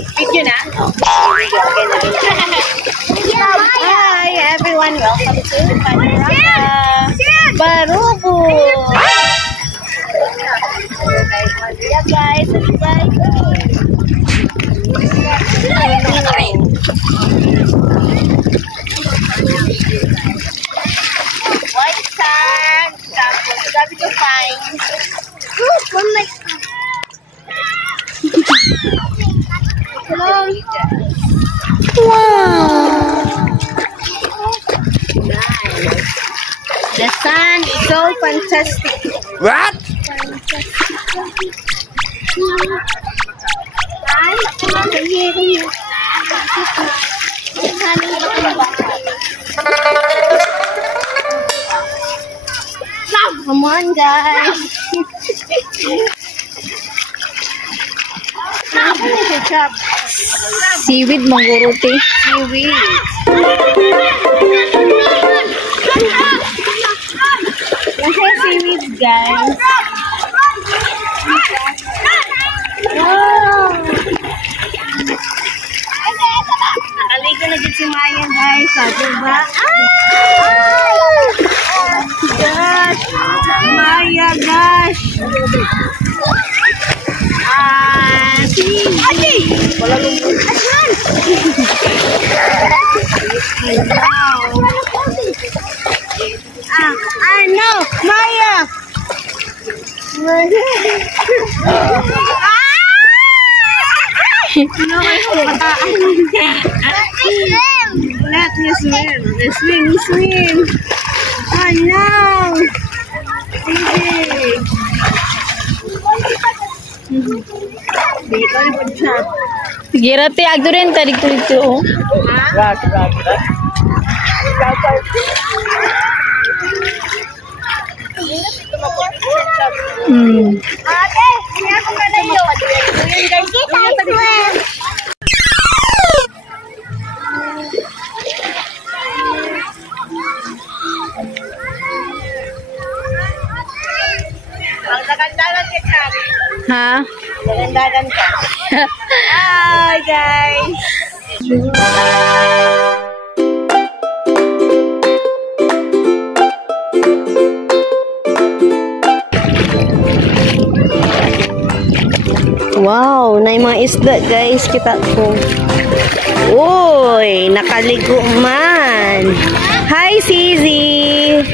Video na? Hi everyone, welcome to Panorama Barugo. Yeah guys, white sand, tapos gabi to find. One like wow! Nice. The sun is so fantastic. What? Come on, guys. Seaweed, manguruti. Seaweed. Nasa seaweed, guys. Wow. Nakaligo na dyan si Maya, guys. Sabi ba? Gosh. Maya, gosh. No, Maya. Let me swim. Swim. Oh no. Girate agdo rin tarik dito. Okay, kaya ko na yun. Ang nagandagan ka, Chari. Ha? Nagandagan ka. Hi, guys. Wow, na yung mga isda, guys. Kita ko. Uy, nakaligo man. Hi, Cizi.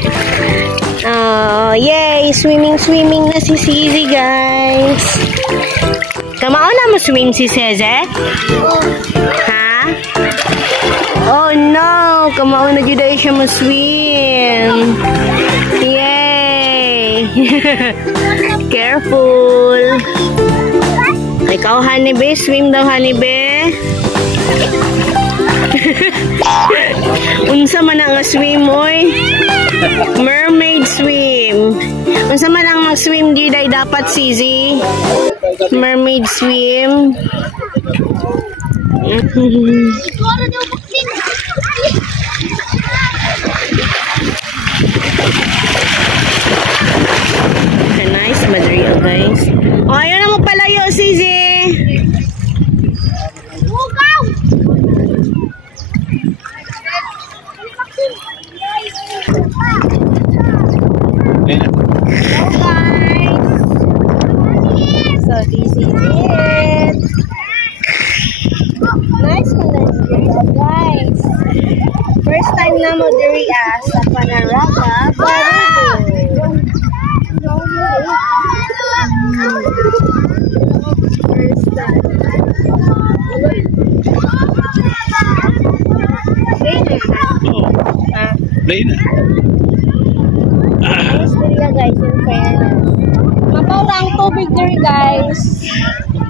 Oh, yay. Swimming na si Cizi, guys. Kamao na mo swim si Ceze? Ha? Oh, no. Kamao na gila siya mo swim. Yay. Careful. Ikaw, Hanibe, swim daw, Hanibe. Unsa man ang swim, oy? Mermaid swim. Unsa man ang mag-swim di day dapat, Cizi? Mermaid swim. Nice, Madrid, guys. Oh, ayun na mo palayo, Cizi. So this is it. Nice one, guys. First time na mo diri sa Panorama Barugo. First time. Plain. Nice area, guys, in fairness. Mabaw lang tubig diri, guys.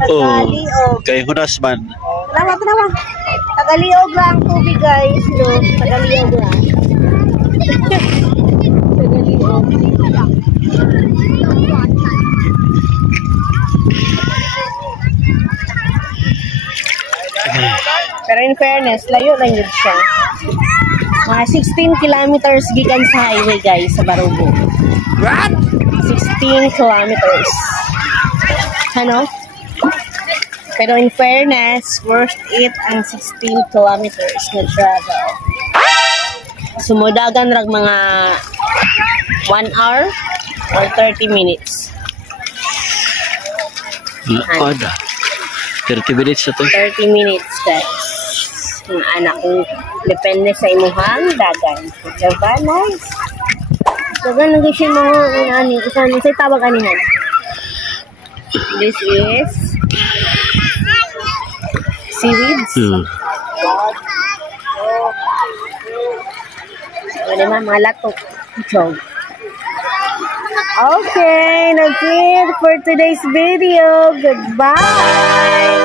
Tagaliog. Kay Hunas man. Tanawa. Tagaliog lang tubig, guys. No, tagaliog lang. Tagaliog. Pero in fairness, layo lang yun siya. Mga 16 kilometers gikan sa highway, guys, sa Barugo. What? 16 kilometers. Ano? Pero in fairness, worth it ang 16 kilometers na travel. Sumudagan rag mga 1 hour or 30 minutes. Ada. 30 minutes na to. 30 minutes, guys. Ang anak ko, depende sa imuhang dagan. Diba, nice? Dagan, nag-isip mo ani. Isang tawag anihan. This is seaweeds. Ano naman, mga latok. Chong. Okay, that's it for today's video. Goodbye!